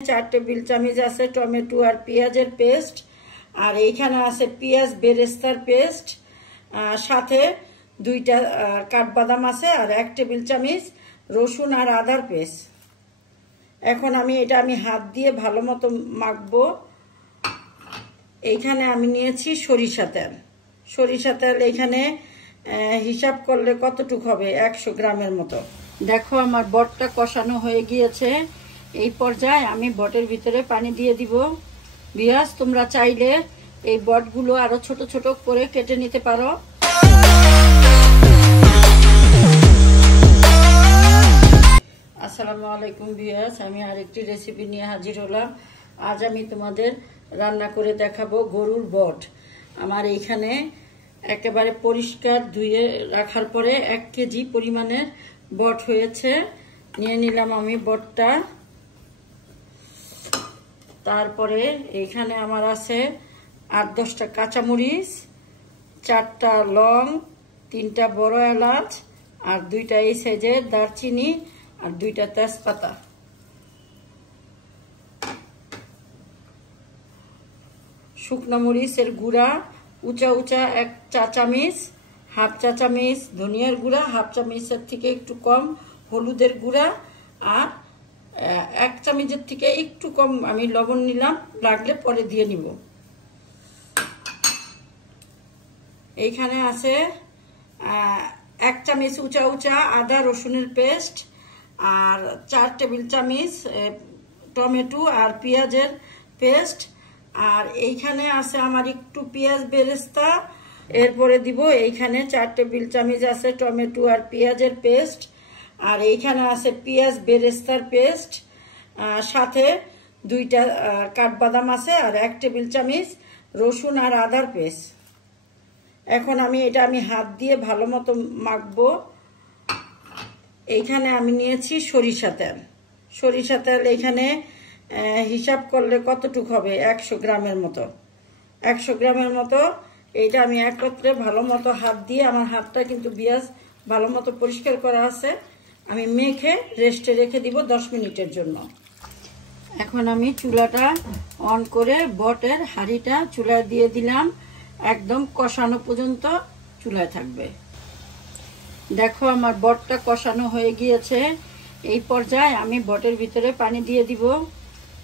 4 table চামচ আছে tomato আর পেঁয়াজের পেস্ট, আর এইখানে আছে পেঁয়াজ বেরেস্তার পেস্ট, সাথে 2টা কাঠবাদাম আছে, আর 1 টেবিল চামচ রসুন আর আদার পেস্ট। এখন আমি হাত দিয়ে ভালো মতো মাখবো। এইখানে আমি নিয়েছি সরিষা তেল। সরিষা তেল এইখানে হিসাব করলে কতটুকু হবে, 100 গ্রামের মতো। দেখো আমার বটটা কষানো হয়ে গিয়েছে। এই পর্যায়ে আমি বটের ভিতরে পানি দিয়ে দিব। বিয়াস, তোমরা চাইলে এই বটগুলো আরো ছোট ছোট করে কেটে নিতে পারো। আসসালামু আলাইকুম বিয়াস, আমি আরেকটি রেসিপি নিয়ে হাজির হলাম। আজ আমি তোমাদের রান্না করে দেখাবো গরুর বট। আমার এইখানে একেবারে পরিষ্কার ধুয়ে রাখার পরে 1 কেজি পরিমাণের বট হয়েছে। নিয়ে নিলাম আমি বটটা। তারপরে এইখানে আমার আছে 8-10টা কাঁচামরিচ, 4টা লং, 3টা বড় এলাচ, আর 2টা এই সাইজের দারচিনি, আর 2টা তেজপাতা। শুকনো মরিচের গুঁড়া উঁচা উঁচা 1 চা চামচ, 1/2 চা চামচ ধনিয়ার গুঁড়া, 1/2 চামচের থেকে একটু কম হলুদের গুঁড়া, আর 1 চামচের থেকে একটু কম আমি লবণ নিলাম, লাগলে পরে দিয়ে নিব। এইখানে আছে 1 চামচ উঁচা উঁচা আদা রসুনের পেস্ট, আর 4 টেবিল চামচ টমেটো আর পেঁয়াজের পেস্ট, আর এইখানে আছে আমার একটু পেঁয়াজ বেরেস্তা। এরপরে দিব এইখানে 4 টেবিল চামচ আছে টমেটো আর পেঁয়াজের পেস্ট, আর এইখানে আছে পেঁয়াজ বেরেস্তার পেস্ট, সাথে 2টা কাঠবাদাম আছে, আর 1 টেবিল চামচ রসুন আর আদার পেস্ট। এখন আমি হাত দিয়ে ভালো মতো মাখবো। এইখানে আমি নিয়েছি সরিষা তেল। সরিষা তেল এইখানে হিসাব করলে কতটুকু হবে, 100 গ্রামের মতো। 100 গ্রামের মতো এইটা আমি একত্রে ভালো মতো হাত দিয়ে, আমার হাতটা কিন্তু বিয়াস ভালো মতো পরিষ্কার করা আছে, আমি মেখে রেস্টে রেখে দিব 10 মিনিটের জন্য। এখন আমি চুলাটা অন করে বটের হাঁড়িটা চুলায় দিয়ে দিলাম, একদম কষানো পর্যন্ত চুলায় থাকবে। দেখো আমার বটটা কষানো হয়ে গিয়েছে। এই পর্যায়ে আমি বটের ভিতরে পানি দিয়ে দিব।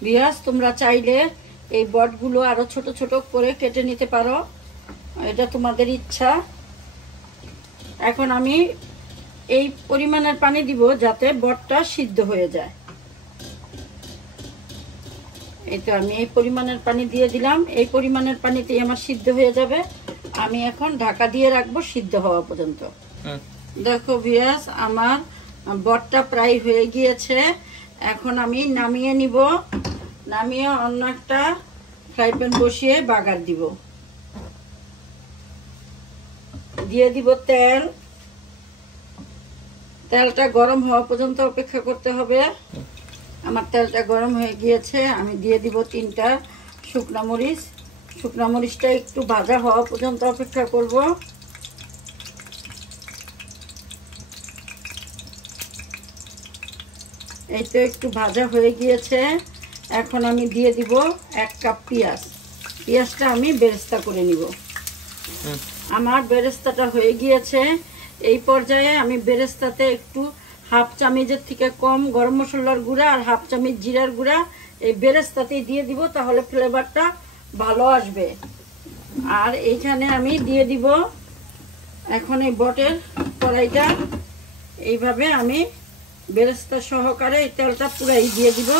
বিয়াস, তোমরা চাইলে এই বটগুলো আরো ছোট ছোট করে কেটে নিতে পারো, এটা তোমাদের ইচ্ছা। এখন আমি এই পরিমাণের পানি দিব যাতে বটটা সিদ্ধ হয়ে যায়। এই তো আমি এই পরিমাণের পানি দিয়ে দিলাম। এই পরিমাণের পানিতেই আমার সিদ্ধ হয়ে যাবে। আমি এখন ঢাকা দিয়ে রাখবো সিদ্ধ হওয়া পর্যন্ত। দেখো বিয়াস, আমার বটটা প্রায় হয়ে গিয়েছে। এখন আমি নামিয়ে নিব। নামিয়ে অন্য একটা ফ্রাই প্যান বসিয়ে বাগার দিব। দিয়ে দিব তেল। তেলটা গরম হওয়া পর্যন্ত অপেক্ষা করতে হবে। আমার তেলটা গরম হয়ে গিয়েছে। আমি দিয়ে দিব 3টা শুকনো মরিচ। শুকনো মরিচটা একটু ভাজা হওয়া পর্যন্ত অপেক্ষা করব। এই তো একটু ভাজা হয়ে গিয়েছে। এখন আমি দিয়ে দিব 1 কাপ পেঁয়াজ। পেঁয়াজটা আমি বেরেস্তা করে নিব। আমার বেরেস্তাটা হয়ে গিয়েছে। এই পর্যায়ে আমি বেরেস্তাতে একটু 1/2 চামচের থেকে কম গরম মশলার গুঁড়া আর 1/2 চামচ জিরার গুঁড়া এই বেরেস্তাতেই দিয়ে দিব, তাহলে ফ্লেভারটা ভালো আসবে। আর এইখানে আমি দিয়ে দিব এখন এই বটের কড়াইটা। এইভাবে আমি বেরেস্তা সহকারে এই তেলটা পুরাই দিয়ে দিব।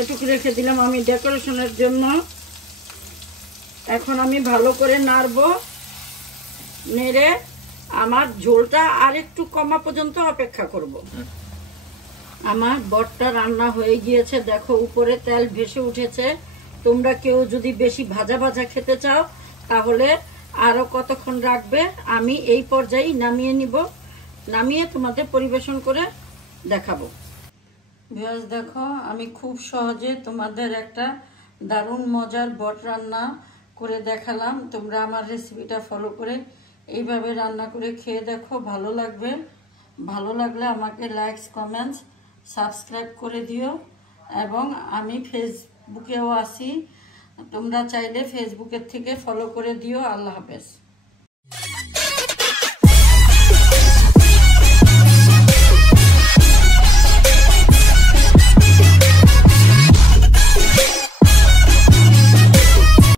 এটুকু রেখে দিলাম আমি ডেকোরেশনের জন্য। এখন আমি ভালো করে নাড়বো। নেড়ে আমার ঝোলটা আর একটু কমা পর্যন্ত অপেক্ষা করব। আমার বটটা রান্না হয়ে গিয়েছে। দেখো উপরে তেল ভেসে উঠেছে। তোমরা কেউ যদি বেশি ভাজা ভাজা খেতে চাও তাহলে আরো কতক্ষণ রাখবে। আমি এই পর্যায়ে নামিয়ে নিব। নামিয়ে তোমাদের পরিবেশন করে দেখাবো। ভিউয়ার্স, দেখো আমি খুব সহজে তোমাদের একটা দারুণ মজার বট রান্না করে দেখালাম। তোমরা আমার রেসিপিটা ফলো করে এইভাবে রান্না করে খেয়ে দেখো, ভালো লাগবে। ভালো লাগলে আমাকে লাইকস কমেন্টস সাবস্ক্রাইব করে দিও। এবং আমি ফেসবুকেও আছি, তোমরা চাইলে ফেসবুকের থেকে ফলো করে দিও। আল্লাহ হাফেজ।